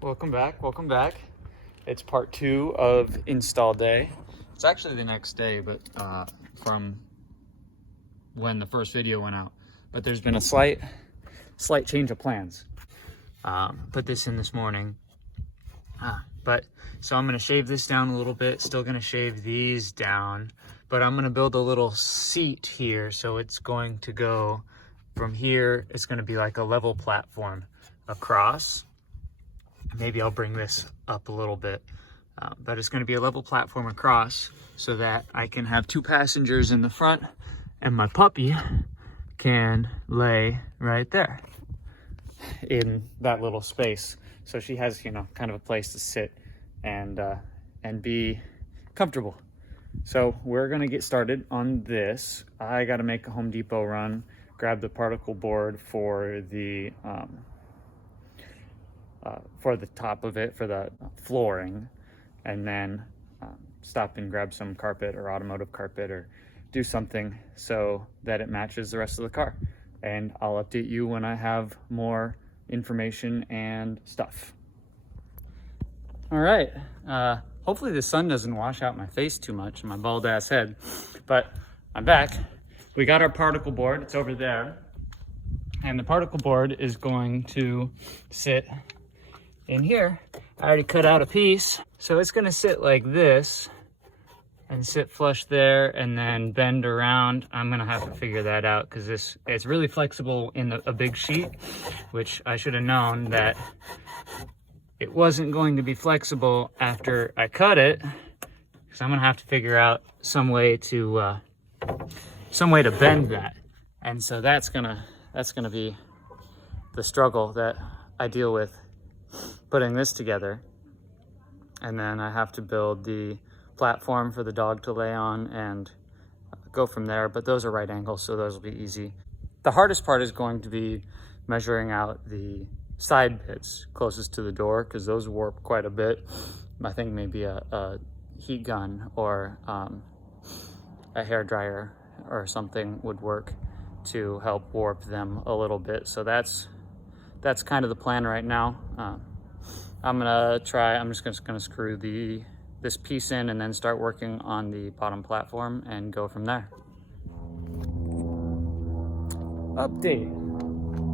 welcome back. It's part 2 of install day. It's actually the next day, but from when the first video went out. But there's been a slight change of plans. Put this in this morning. So I'm gonna shave this down a little bit, still gonna shave these down, but I'm gonna build a little seat here. So it's going to go from here, it's gonna be like a level platform across. Maybe I'll bring this up a little bit, but it's gonna be a level platform across so that I can have 2 passengers in the front and my puppy can lay right there in that little space. So she has, kind of a place to sit and be comfortable. So we're gonna get started on this. I gotta make a Home Depot run, grab the particle board for the top of it, for the flooring, and then stop and grab some carpet or automotive carpet or do something so that it matches the rest of the car. And I'll update you when I have more information and stuff. All right, hopefully the sun doesn't wash out my face too much and my bald ass head, but I'm back. We got our particle board, it's over there. And the particle board is going to sit in here. I already cut out a piece. So it's gonna sit like this and sit flush there and then bend around. I'm gonna have to figure that out because it's really flexible in a big sheet, which I should have known that it wasn't going to be flexible after I cut it. So I'm gonna have to figure out some way to bend that. And so that's gonna be the struggle that I deal with putting this together. And then I have to build the platform for the dog to lay on and go from there, but those are right angles, so those will be easy. The hardest part is going to be measuring out the side bits closest to the door because those warp quite a bit. I think maybe a heat gun or a hair dryer or something would work to help warp them a little bit. So that's kind of the plan right now. I'm just gonna screw this piece in and then start working on the bottom platform and go from there. Update.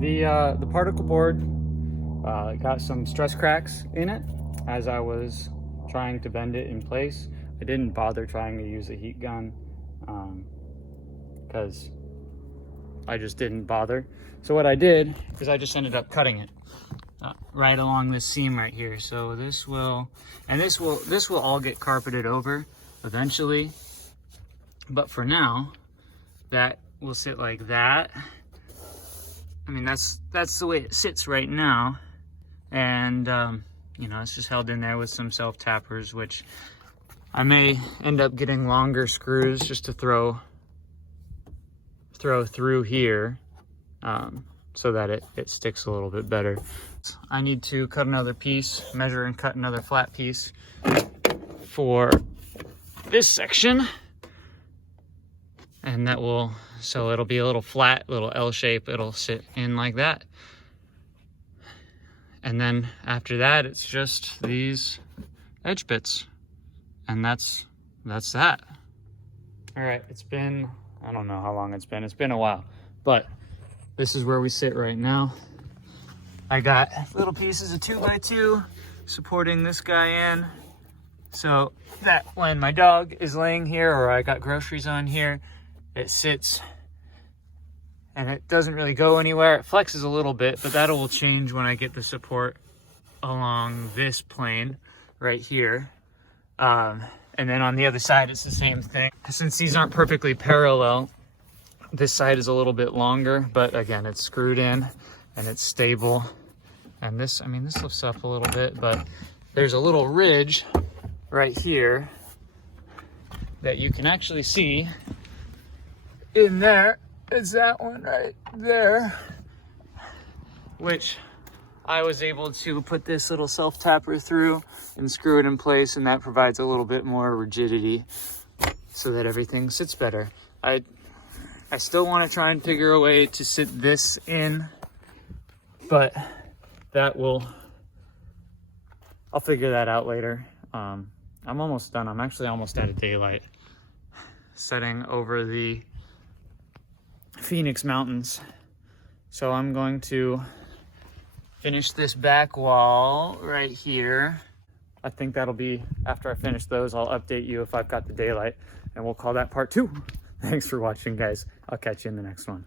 The particle board got some stress cracks in it as I was trying to bend it in place. I didn't bother trying to use a heat gun because I just didn't bother. So what I did is I just ended up cutting it right along this seam right here. So this will all get carpeted over eventually, but for now that will sit like that. I mean, that's the way it sits right now, and it's just held in there with some self tappers, which I may end up getting longer screws just to throw through here so that it sticks a little bit better. I need to cut another piece, measure and cut another flat piece for this section, and so it'll be a little flat, little L shape. It'll sit in like that. And then after that, it's just these edge bits, and that's that. All right, it's been, I don't know how long it's been a while, but this is where we sit right now. I got little pieces of 2x2 supporting this guy in, so that when my dog is laying here or I got groceries on here, it sits and it doesn't really go anywhere. It flexes a little bit, but that will change when I get the support along this plane right here. And then on the other side, it's the same thing. Since these aren't perfectly parallel, this side is a little bit longer, but again, it's screwed in and it's stable. And this lifts up a little bit, but there's a little ridge right here that you can actually see in there. It's that one right there, which I was able to put this little self tapper through and screw it in place, and that provides a little bit more rigidity so that everything sits better. I still want to try and figure a way to sit this in, but that will I'll figure that out later. I'm almost done. I'm actually almost out of daylight. Setting over the Phoenix Mountains. So I'm going to finish this back wall right here. I think that'll be, after I finish those, I'll update you if I've got the daylight, and we'll call that part 2. Thanks for watching, guys. I'll catch you in the next one.